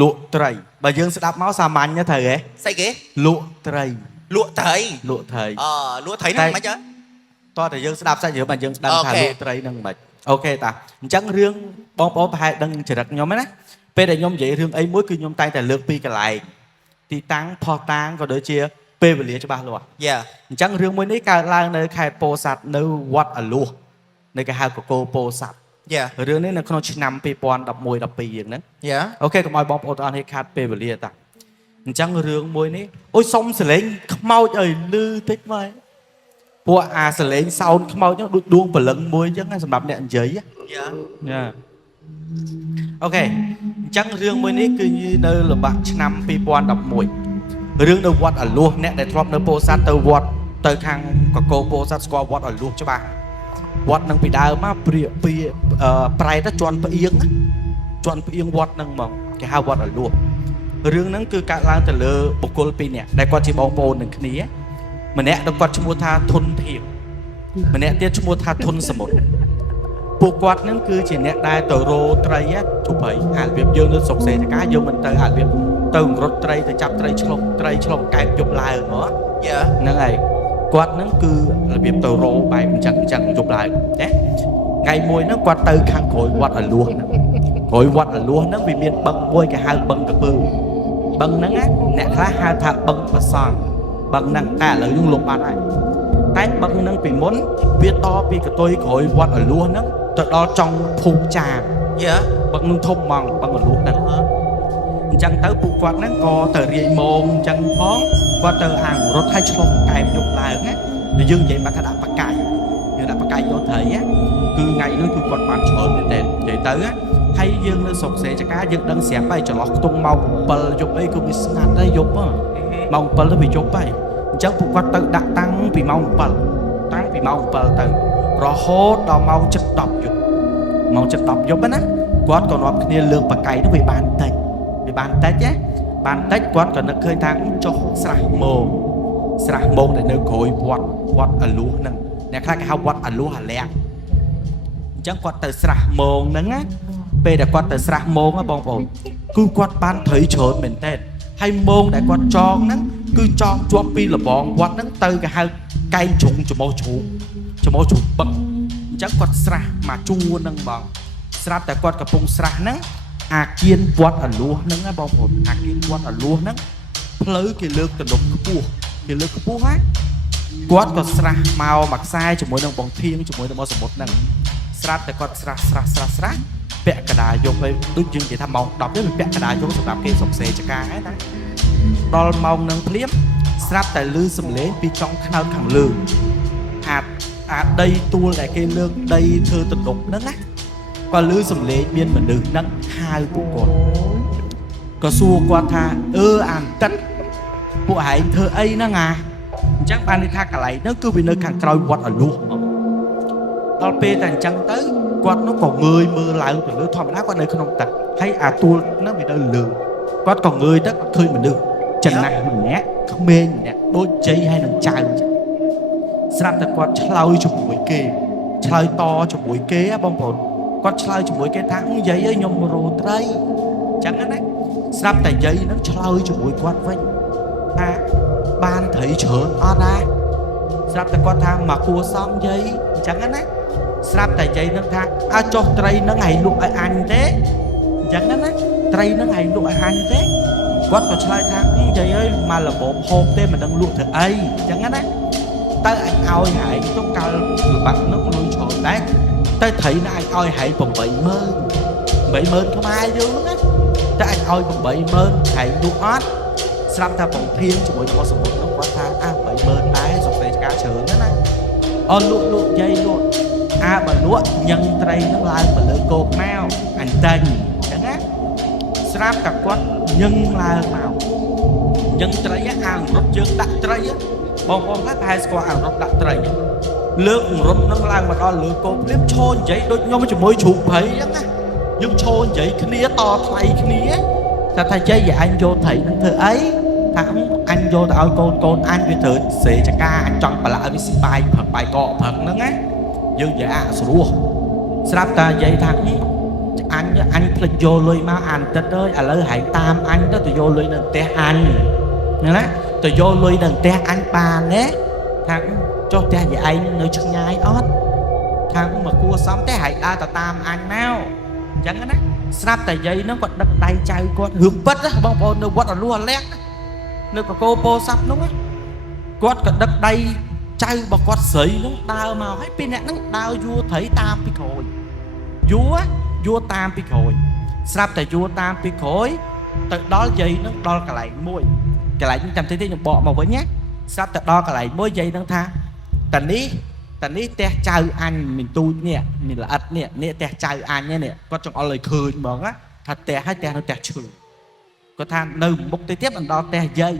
លក់ត្រីបើយើងស្ដាប់មកសាមញ្ញទៅហ៎ស្អីគេលក់ត្រី លក់ត្រី លក់ត្រី លក់ត្រីហ្នឹងមិនអី តោះតែយើងស្ដាប់សាច់រឿងបើយើងស្ដាប់ថាលក់ត្រីហ្នឹងមិនអូខេតាអញ្ចឹងរឿងបងប្អូនប្រហែលដឹងចរិតខ្ញុំណាពេលដែលខ្ញុំនិយាយរឿងអីមួយគឺខ្ញុំតែងតែលើកពីកន្លែងទីតាំងផុសតាងក៏ដូចជាពេលវេលាច្បាស់លាស់យ៉ាអញ្ចឹងរឿងមួយនេះកើតឡើងនៅខេត្តពោធិ៍សាត់នៅវត្តអលួសនៅគេហៅកកោពោធិ៍សាត់យ៉ារឿងនេះនៅក្នុងឆ្នាំ2011 12យើងហ្នឹងយ៉ាអូខេកុំឲ្យបងប្អូនទាំងអស់គ្នាខាត់ពេលវេលាតាអញ្ចឹងរឿងមួយនេះអូយសុំសលេងខ្មោចឲ្យលឺតិចមកពួកអាសលេងសោនខ្មោចហ្នឹងដូចដួងព្រលឹងមួយអញ្ចឹងសម្រាប់អ្នកនិយាយយ៉ាអូខេអញ្ចឹងរឿងមួយនេះគឺនៅលំបាកឆ្នាំ2011រឿងនៅវត្តអលួសអ្នកដែលធ្លាប់នៅពោធិ៍សាត់ទៅវត្តទៅខាងកកោពោធិ៍សាត់ស្គាល់វត្តអលួសច្បាស់វត្តនឹងពីដើមមកពីប្រែទៅជន់ផ្អៀងវត្តនឹងហ្មងគេហៅវត្តអលួសរឿងហ្នឹងគឺកើតឡើងទៅលើបុគ្គលពីរនាក់ដែលគាត់ជាបងប្អូននឹងគ្នាម្នាក់ទៅគាត់ឈ្មោះថាធុនធៀបម្នាក់ទៀតឈ្មោះថាធុនសមុទ្រពួកគាត់ហ្នឹងគឺជាអ្នកដែលទៅរោត្រីជុំបីអារបៀបយើងនៅស្រុកសេដ្ឋការយើងមិនទៅអារបៀបទៅរត់ត្រីទៅចាប់ត្រីឆ្លុះកែបយប់ឡើងហ៎យ៉ាហ្នឹងហើយគាត់ហ្នឹងគឺរបៀបទៅរោបែបអញ្ចឹងយប់ឡើងណាថ្ងៃមួយហ្នឹងគាត់ទៅខាងក្រោយវត្តអលួសហ្នឹងក្រោយវត្តអលួសហ្នឹងវាមានបឹងមួយគេហៅបឹងកពើបឹងហ្នឹងអ្នកខ្លះហៅថាបឹងប្រសង់បឹងហ្នឹងតែឥឡូវយើងលុបបាត់ហើយតែបឹងហ្នឹងពីមុនវាតពីកតុយក្រោយវត្តអលួសហ្នឹងទៅដល់ចុងភូមិចាមយ៉ាបឹងនឹងធំហ្មងបឹងអលួសហ្នឹងអញ្ចឹងទៅពួកគាត់ហ្នឹងក៏ទៅរាយមងអញ្ចឹងផងគាត់ទៅអាំងរត់ឲ្យឆ្លងកែបយប់ឡើងណាយើងនិយាយមកថាដាក់បកាយយើងដាក់បកាយយកត្រីគឺថ្ងៃហ្នឹងគឺគាត់បានច្រើនមែនតើនិយាយទៅហើយយើងនៅស្រុកសេចកាយើងដឹងស្រាប់ហើយចន្លោះខ្ទង់ម៉ោង7យប់អីគឺវាស្ងាត់ដែរយប់ម៉ោង7ទៅវាយប់ហើយអញ្ចឹងពួកគាត់ទៅដាក់តាំងពីម៉ោង7ទៅរហូតដល់ម៉ោង7:10យប់ម៉ោង7:10យប់ណាគាត់ក៏នាំគ្នាលើកបកាយទៅវាបានតិចបានតិចគាត់ក៏នឹកឃើញថាចុះស្រះមងដែលនៅក្រោយវត្តអលួសហ្នឹងអ្នកខ្លះគេហៅវត្តអលួសអាលាក់អញ្ចឹងគាត់ទៅស្រះមងហ្នឹងណាពេលដែលគាត់ទៅស្រះមងបងប្អូនគឺគាត់បានត្រីច្រើនមែនតើហើយមងដែលគាត់ចងហ្នឹងគឺចងជាប់ពីលបងវត្តហ្នឹងទៅគេហៅកែងជ្រុងច្មោះជ្រូកបឹកអញ្ចឹងគាត់ស្រះមកជួរហ្នឹងបងស្រាប់តែគាត់កំពុងស្រះហ្នឹងអាគានវត្តអលួសហ្នឹងណាបងប្អូនអាគានវត្តអលួសហ្នឹងផ្លូវគេលើកទំនប់ខ្ពស់ណាគាត់ក៏ស្រះមកមួយខ្សែជាមួយនឹងបងធៀងជាមួយនឹងមកសមុទ្រហ្នឹងស្រាប់តែគាត់ស្រះពាក់កណ្ដាលយប់ហើយដូចយើងនិយាយថាម៉ោង10ទេវាពាក់កណ្ដាលយប់សម្រាប់គេសុកសេចកាហ្នឹងណាដល់ម៉ោងហ្នឹងភ្លាមស្រាប់តែឮសំឡេងពីចុងខ្នើតខាងលើអាដីទួលដែលគេលើកដីធ្វើទំនប់ហ្នឹងណាក៏ឮសំឡេងមានមនុស្សហ្នឹងហៅពួកគាត់ក៏សួរគាត់ថាអានតិតពួកឯងធ្វើអីហ្នឹងអញ្ចឹងបានន័យថាកន្លែងហ្នឹងគឺវានៅខាងក្រោយវត្តអលួសដល់ពេលតែអញ្ចឹងទៅគាត់នោះក៏ងើយមើលឡើងទៅលើធម្មតាគាត់នៅក្នុងទឹកហើយអាទួលហ្នឹងវានៅលើគាត់ក៏ងើយទៅគាត់ឃើញមនុស្សចំណាស់ម្នាក់ក្មេងម្នាក់ដូចជ័យហើយនឹងចៅស្រាប់តែគាត់ឆ្លើយជាមួយគេឆ្លើយតជាមួយគេបងប្អូនគាត់ឆ្លើយជាមួយគេថាយាយអើយខ្ញុំរោត្រីអញ្ចឹងណាស្រាប់តែយាយហ្នឹងឆ្លើយជាមួយគាត់វិញថាបានត្រីច្រើនអត់ណាស្រាប់តែគាត់ថាមកគួសំយាយអញ្ចឹងណាស្រាប់តែយាយហ្នឹងថាចុះត្រីហ្នឹងឯងលក់ឲ្យអញទេអញ្ចឹងណាត្រីហ្នឹងឯងលក់ឲ្យអញទេគាត់ក៏ឆ្លើយថាយាយអើយមកលំហូបទេមិនដឹងលក់ធ្វើអីអញ្ចឹងណាទៅអញឲ្យហែងទៅកាល់លបាក់នោះលុយច្រើនដែរទៅត្រីណាអញឲ្យហែង80000ខ្មែរយើងណាតែអញឲ្យ80000ហែងលក់អត់ស្រាប់តែបងធៀងជាមួយមកសមុទ្រនោះគាត់ថា80000ដែរសុខសេចក្ដីច្រើនណាលក់យាយលក់បើលក់ញឹងត្រីនឹងឡើងទៅលើគោកមកអញតែងអញ្ចឹងណាស្រាប់តែគាត់ញឹងឡើងមកញឹងត្រីអាងរត់យើងដាក់ត្រីបងប្អូនខ្លះប្រហែលស្គាល់អាងរត់ដាក់ត្រីលើករត់នឹងឡើងមកដល់លើគោកភ្លាមឈរនិយាយដូចខ្ញុំជាមួយជ្រូកព្រៃអញ្ចឹងណាយើងឈរនិយាយគ្នាតថ្លៃគ្នាថាយាយអញយកត្រីនឹងធ្វើអីថាអញយកទៅឲ្យកូនអញវាត្រូវសេចកាអញចង់ប្រឡាក់ឲ្យវាស៊ីបាយព្រឹកបាយកកព្រឹកហ្នឹងណាយើងនិយាយស្រួលស្រាប់តែនិយាយថា anh phải vô lùi mau anh tết ơi à lỡ hãy tam anh đó tôi vô lùi đừng té anh nè đó tôi vô lùi đừng té anh bà nè thằng cho té vậy anh nơi chân nhai ót thằng mà cua sống té hãy ta tam anh nào chẳng á sắp tại dây nó còn đập tay chạy con hướng vất á bông bồn nó vất ở luôn lét nó có cô bô sắp đúng á quát còn đập tay chạy bọc quát sấy nó đào màu hết pin nè nó đào vua thấy tam bị khôi vua tam bị khôi sắp tại vua tam bị khôi từ đó dây nó đo cả lại môi cái lại chúng thấy nó bỏ màu với nhé sắp tại đo cả lại môi dây nó tha tần ní te chào anh mình tu nè mình là ắt nè te chào anh nhé nè có trong lời cười mong á thật te hay te nó te chửi có than nơi một tí tiếp anh đo te dây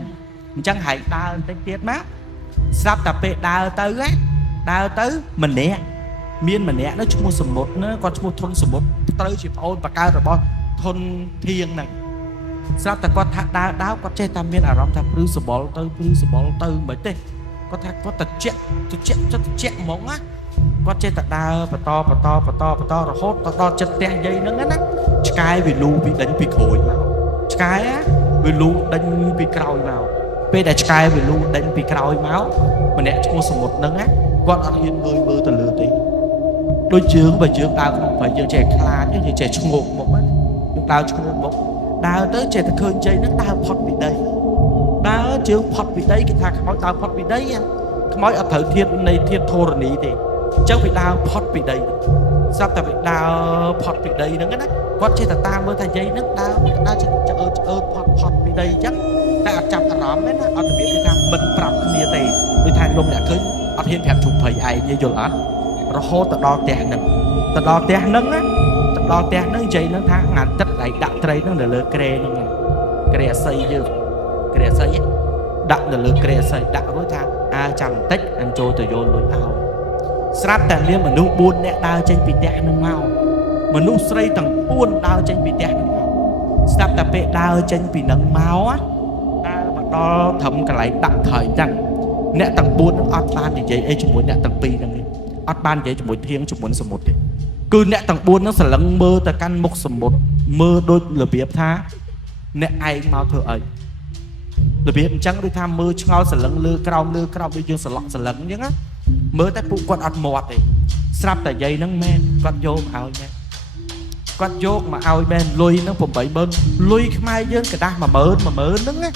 chẳng hãy đau tới tiếp má sắp tập về đau tới mình nè miên mình nè nó chung một sầm một nó còn chung một thôn sầm một tới chỉ ôn và cao rồi bao thôn thiêng này sắp tập có thằng đau có chơi tam miên à rong thằng prư sầm bol tới mấy tên có thằng có tật chết móng á có chơi tật đau và to rồi hốt to chân ten dây nó ngắn á cái vì lu bị đánh bị khôi vào cái á vì lu đánh bị cào vào bây giờ cái vì lu đánh bị cào máu mà nè chung một một nâng á con ăn yên người mơ từ lửa tí đôi chướng và chướng đau không phải giờ trẻ khla chứ giờ trẻ chung ngột một á chúng đau chung ngột một đau tới trẻ thật khơi chơi nó đau phật bị đây đau chướng phật bị đây cái thằng nói đau phật bị đây nói ở thời thiên này thiên thô rồi ní thì chẳng bị đau phật bị đây sao ta bị đau phật bị đây nữa á con chơi ta mơ thay giấy nó đau phật bị đây chắc ta chạm rõm đấy nó ở biệt cái thằng mình pram kia tề với thằng lông đã cứ ở hiện thẹn chụp thầy ai như rồi ăn rồi hô ta đo tè nâng á ta đo tè nâng giấy nó thang ngàn chất lại đặt tray nó là lơ kre nó kre xây như kre xây đặt là lơ kre xây đặt với thằng ai chạm tích anh trôi từ vô lối ao sắp tàn liên mà nụ buôn nè đau trên bị tè nâng mau mà nụ xây tầng buôn đau trên bị tè nâng mau sắp ta bị đau trên bị nâng máu á đó thầm cái lại đặt thời rằng nè tầng 4 nó ọt ban thì vậy cho muốn nè tầng 2 năng ọt ban vậy cho muốn thiêng cho muốn số 1 thì cứ nè tầng 4 nó sẽ lắng mơ ta căn một số 1 mơ đôi là biết tha nè ai mau thưa ấy là biết chẳng đôi tham mơ cho sẽ lắng lơ cao bây giờ sẽ lắng nhá mơ ta phụ quạt ọt mọt thì sắp tại dây nắng men quạt vô áo men quạt vô mà áo men lùi nó cũng bảy bên lùi mai dương cái ta mà mơ nứng á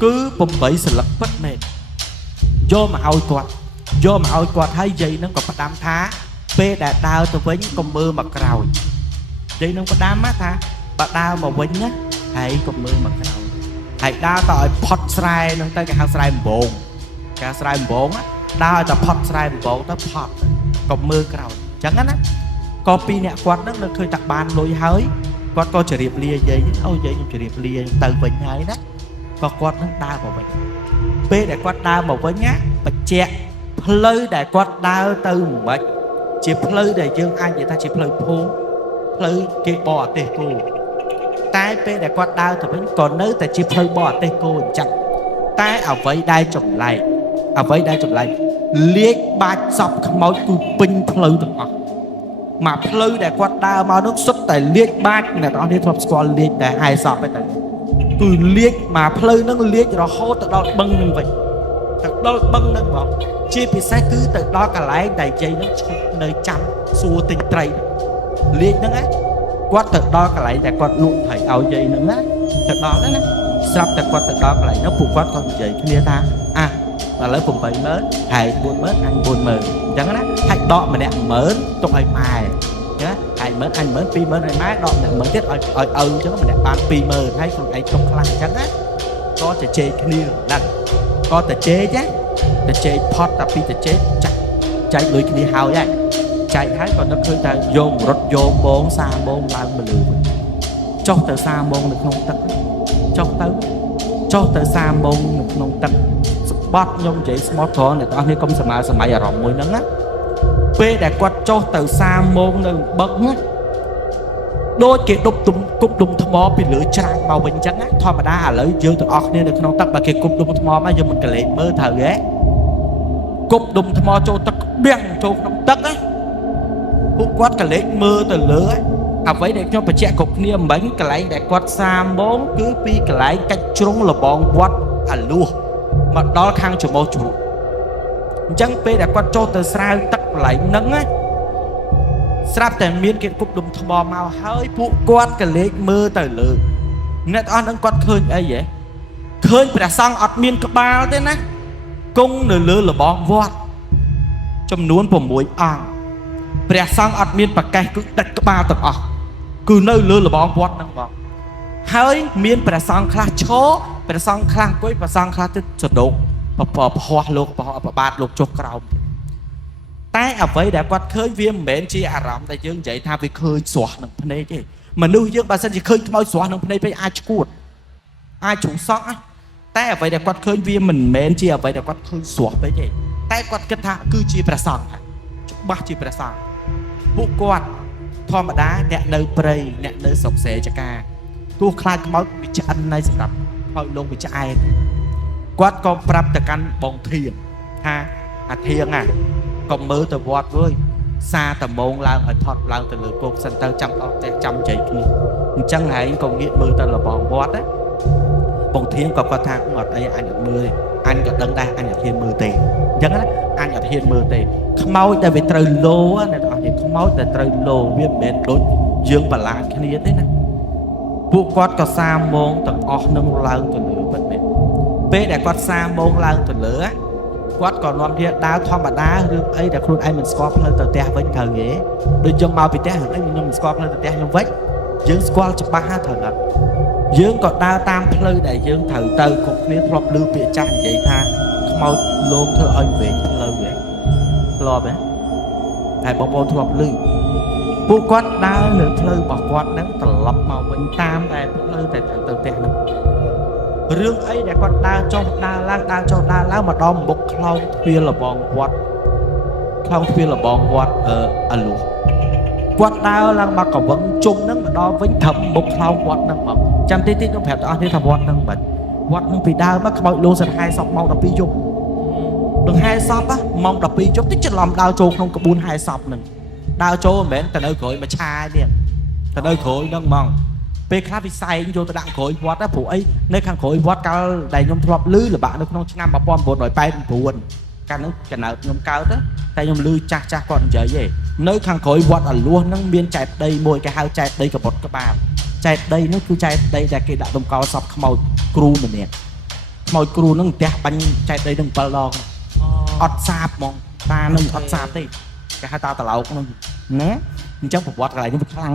cứ bầm bẫy sờ lật bất mệt vô mà ao quạt hay dây nó còn có đám thá pe đã đau tôi với những con mưa mà cào dây nó có đám á tha bà đau mà quên nhá hãy con mưa mà cào hãy đau tỏi pot sài nó tới cái hao sài bồn cái sài bồn á đau tỏi pot sài bồn tới pot con mưa cào chẳng á copy nè quạt nó khơi tạc bàn lôi hơi quạt coi chỉ điệp lia dây ôi dây chỉ điệp lia từ vịnh ấy đó có quạt nó đau vào mình bê để quạt đau vào với nhá bạch chẹt plơi để quạt đau từ bạch chỉ plơi để dương anh vậy ta chỉ plơi phô plơi cái bò tê cô tai bê để quạt đau thì vẫn còn nơi tại chỉ plơi bò tê cô chẳng tai ở với đai trồng lại liếc ba dọc máu cù pin plơi được mà plơi để quạt đau máu nước xuất tại liếc ba này đó đi thuộc squad liếc để hai sọp với từ liếc mà plơi nó liếc rồi hô từ đó bưng nâng vậy từ đó bưng nâng vào chia bị sai cứ từ đó cả lái đầy dây nó nơi chăm xua tình trai liếc nó á quát từ đó cả lại là con luôn thầy ao dây nữa á từ đó đó sắp từ quát từ đó cả lại nó phụ quát con dây cái nia ta à và lấy cùng bảy lớn thầy buồn mớt anh buồn mờ chẳng á thầy đọ mà đẹp mớn tôi phải mài nhá hãy mến anh mến pi mến này má đọc này mến tiết ở chứ nó mình bán pi mờ hay còn ấy trong khăn trắng á có thể chơi clear đặt có thể chế chứ để chơi pot tập pi thể chế chạy lưỡi kia hào vậy chạy thấy còn nó khơi ta dồn rốt dồn bốn xa môn lại mà lừa cho từ xa môn được không tật cho từ xa môn được không tật spot nhung chỉ smart phone này tao thấy công sờ mày ở rộng mùi nắng á bê đã quạt cho từ xa môn nâng bấc á đôi kia cục đụng thơm mò bị lửa trang màu bình trắng á thôi mà đã lấy dương từ ọc nên được không tắt mà kia cục đụng thơm mò mà giờ mình cái lệ mơ thở ghé cục đụng thơm mò cho tắt biếng cho không tắt á bụng quát cái lệ mơ từ lửa អ្វីដែលខ្ញុំបញ្ជាក់គ្រប់គ្នាមិញកន្លែងដែលគាត់សាមងគឺពីកន្លែងកាច់ជ្រុងលបងវត្តអាលួសមកដល់ខាងច្រមុះជ្រូកអញ្ចឹងពេលដែលគាត់ចូលទៅស្រាវទឹកកន្លែងហ្នឹងណាស្រាប់តែមានគេគប់ដុំថ្មមកហើយពួកគាត់ក៏លេចមើលទៅលើអ្នកទាំងអស់ហ្នឹងគាត់ឃើញអីហ៎ឃើញព្រះសង្ឃអត់មានក្បាលទេណាគង់នៅលើលបងវត្តចំនួន6អង្គព្រះសង្ឃអត់មានប្រកេះគឺដាច់ក្បាលទាំងអស់គឺនៅលើលបងវត្តហ្នឹងបងហើយមានព្រះសង្ឃខ្លះឈរព្រះសង្ឃខ្លះអង្គុយព្រះសង្ឃខ្លះទៅសដោកបបហោះលោកបបាទលោកចុះក្រោមតែអ្វីដែលគាត់ឃើញវាមិនមែនជាអារម្មណ៍ដែលយើងនិយាយថាវាឃើញស្រស់នឹងភ្នែកទេមនុស្សយើងបើសិនជាឃើញខ្មោចស្រស់នឹងភ្នែកពេកអាចឈួតអាចជ្រុងសក់តែអ្វីដែលគាត់ឃើញវាមិនមែនជាអ្វីដែលគាត់ឃើញស្រស់ពេកទេតែគាត់គិតថាគឺជាព្រះសង្ឃច្បាស់ជាព្រះសង្ឃពួកគាត់ធម្មតាអ្នកនៅព្រៃអ្នកនៅស្រុកស្រែចកាទោះខ្លាចខ្មោចវាឆ្អិននៅសម្រាប់ឲ្យលោកវាឆ្អែតគាត់ក៏ប្រាប់ទៅកាន់បងធៀងថាអាធៀងកុំមើលទៅវត្តវើយសារតមងឡើងឲ្យផុតឡើងទៅលើគោកសិនទៅចាំដល់ផ្ទះចាំចៃគ្នាអញ្ចឹងហែងក៏ងាកមើលទៅលបងវត្តណាបងធៀងក៏គាត់ថាអត់អីអញអត់មើលអញក៏ដឹងដែរអញអត់ហ៊ានមើលទេអញ្ចឹងណាអញអត់ហ៊ានមើលទេខ្មោចដែលវាត្រូវលោអ្នកទាំងអស់នេះខ្មោចដែលត្រូវលោវាមិនមែនដូចយើងបន្លាចគ្នាទេណាពួកគាត់ក៏សាមងទាំងអស់នឹងឡើងទៅលើពិតមែនពេលដែលគាត់សាមងឡើងទៅលើគាត់ក៏នាំគ្នាដើរធម្មតារឿងអីដែលខ្លួនឯងមិនស្គាល់ផ្លូវទៅផ្ទះវិញត្រូវទេដូចយើងមកពីផ្ទះរឿងអីខ្ញុំមិនស្គាល់ផ្លូវទៅផ្ទះខ្ញុំវិញយើងស្គាល់ច្បាស់ត្រូវអត់យើងក៏ដើរតាមផ្លូវដែលយើងត្រូវទៅគ្រប់គ្នាធ្លាប់ឮពាក្យចាស់និយាយថាខ្មោចលោកធ្វើឲ្យវែងផ្លូវវិញធ្លាប់ទេតែបងប្អូនធ្លាប់ឮពួកគាត់ដើរនៅផ្លូវរបស់គាត់ហ្នឹងត្រឡប់មកវិញតាមតែផ្លូវតែទៅផ្ទះហ្នឹងរឿងអីដែលគាត់ដើរចុះដើរឡើងដើរចុះដើរឡើងមកដល់មុខខ្លោងទ្វារលបងវត្តខ្លោងទ្វារលបងវត្តអាលួសគាត់ដើរឡើងមកកវឹងជុំហ្នឹងមកដល់វិញត្រឹមមុខខ្លោងវត្តហ្នឹងមកចាំតិចខ្ញុំប្រាប់ដល់អស់នេះថាវត្តហ្នឹងមិនវត្តហ្នឹងពីដើមមកខ្មោចលោសិនហែសពម៉ោង12យប់នឹងហែសពម៉ោង12យប់តិចច្រឡំដើរចូលក្នុងក្បួនហែសពហ្នឹងដើរចូលមិនមែនទៅនៅក្រោយមួយឆាទេទៅនៅក្រោយហ្នឹងហ្មងពេលខ្លះវាសែងយកទៅដាក់ក្រោយវត្តព្រោះអីនៅខាងក្រោយវត្តកាលដែលខ្ញុំធ្លាប់ឮល្បាក់នៅក្នុងឆ្នាំ1989កាលនោះចំណើតខ្ញុំកើតតែខ្ញុំឮចាស់គាត់និយាយឯងនៅខាងក្រោយវត្តអាលួសហ្នឹងមានចែកដីមួយគេហៅចែកដីកបុតក្បាលចែកដីនោះគឺចែកដីដែលគេដាក់តម្កល់សពខ្មោចគ្រូម្នាក់ខ្មោចគ្រូហ្នឹងផ្ទះបាញ់ចែកដីនឹង7ដងអត់សាបហ្មងតានឹងអត់សាបទេគេហៅតាតឡោកហ្នឹងណាអញ្ចឹងប្រវត្តិកន្លែងនេះវាខ្លាំង